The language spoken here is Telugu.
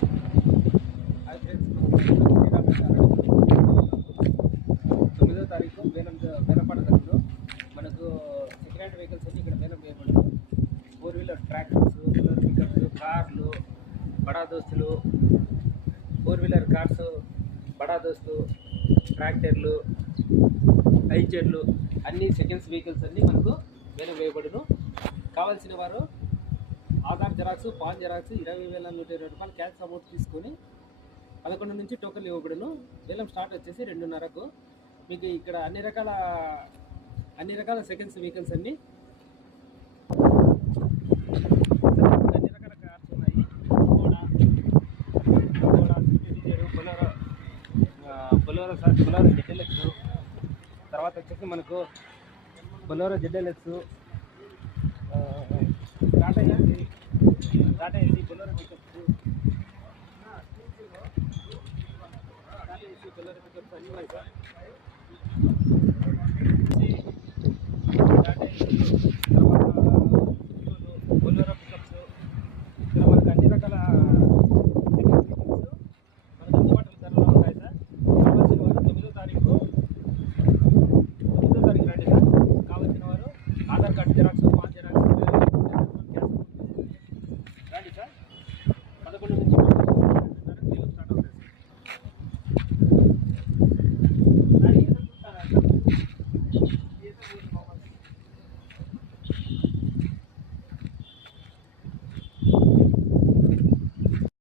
హాయ్ ఫ్రెండ్స్, తొమ్మిదో తారీఖు బేలంపాట మనకు సెకండ్ హ్యాండ్ వెహికల్స్ అన్ని ఇక్కడ బేలం వేయబడదు. 4-వీలర్ ట్రాక్టర్స్, పిల్లర్ పికప్స్, కార్లు, బడా దోస్తులు, 4-వీలర్ కార్స్, బడా దోస్తు, ట్రాక్టర్లు, ఐచర్లు అన్ని సెకండ్స్ వెహికల్స్ అన్నీ మనకు బేలం వేయబడును. కావాల్సిన వారు ఆధార్ జిరాక్స్, పాన్ జిరాక్స్ 20,120 రూపాయలు క్యాష్ అమౌంట్ తీసుకొని 11 నుంచి టోకన్లు ఇవ్వబడును. బేలం స్టార్ట్ వచ్చేసి 2:30కు. మీకు ఇక్కడ అన్ని రకాల సెకండ్స్ వెహికల్స్ అన్ని రకాల కార్స్ ఉన్నాయి. బొలెరో ZLX, తర్వాత వచ్చేసి మనకు Bolero ZLX, Tata AC Bolero pickups, Bolero pickups అన్నీ ఉన్నాయి సార్.